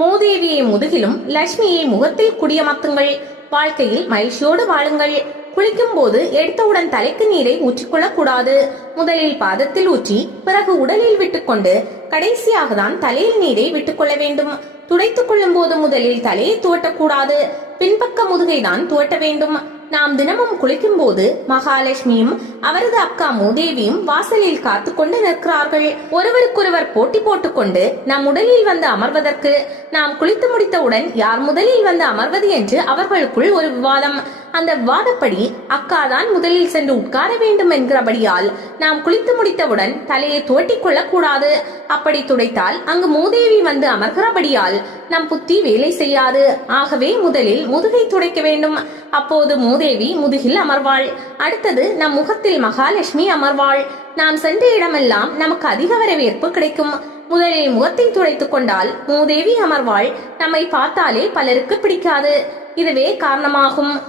மூதேவியை முதுகிலும் லட்சுமியை முகத்தில் குடியமர்த்துங்கள். வாழ்க்கையில் மகிழ்ச்சியோடு வாழுங்கள். குளிக்கும் போது எடுத்தவுடன் தலைக்கு நீரை ஊற்றிக்கொள்ளக் கூடாது. முதலில் பாதத்தில் ஊற்றி பிறகு உடலில் விட்டுக்கொண்டு கடைசியாக தான் தலையில் நீரை விட்டுக்கொள்ள வேண்டும். துடைத்துக் கொள்ளும் போது முதலில் தலையை துவட்டக்கூடாது, பின்பக்க முதுகை தான் துவட்ட வேண்டும். நாம் தினமும் குளிக்கும் போது மகாலட்சுமியும் அவரது அக்கா மூதேவியும் வாசலில் காத்து கொண்டு நிற்கிறார்கள். ஒருவருக்கொருவர் போட்டி போட்டுக்கொண்டு நம் உடலில் வந்து அமர்வதற்கு. நாம் குளித்து முடித்தவுடன் யார் முதலில் வந்து அமர்வது என்று அவர்களுக்குள் ஒரு விவாதம். அந்த விவாதப்படி அக்கா தான் முதலில் சென்று உட்கார வேண்டும் என்கிறபடியால் நாம் குளித்து முடித்தவுடன் தலையை துவட்டிக் கொள்ளக் கூடாது. அப்படி துடைத்தால் அங்கு மூதேவி வந்து அமர்கிறபடியால் நம் புத்தி வேலை செய்யாது. ஆகவே முதலில் முதுகை துடைக்க வேண்டும். அப்போது மூதேவி முதுகில் அமர்வாள். அடுத்தது நம் முகத்தில் மகாலட்சுமி அமர்வாள். நாம் சென்ற இடமெல்லாம் நமக்கு அதிக வரவேற்பு கிடைக்கும். முதலில் முகத்தை துடைத்துக் கொண்டால் மூதேவி அமர்வாள். நம்மை பார்த்தாலே பலருக்கு பிடிக்காது. இதுவே காரணமாகும்.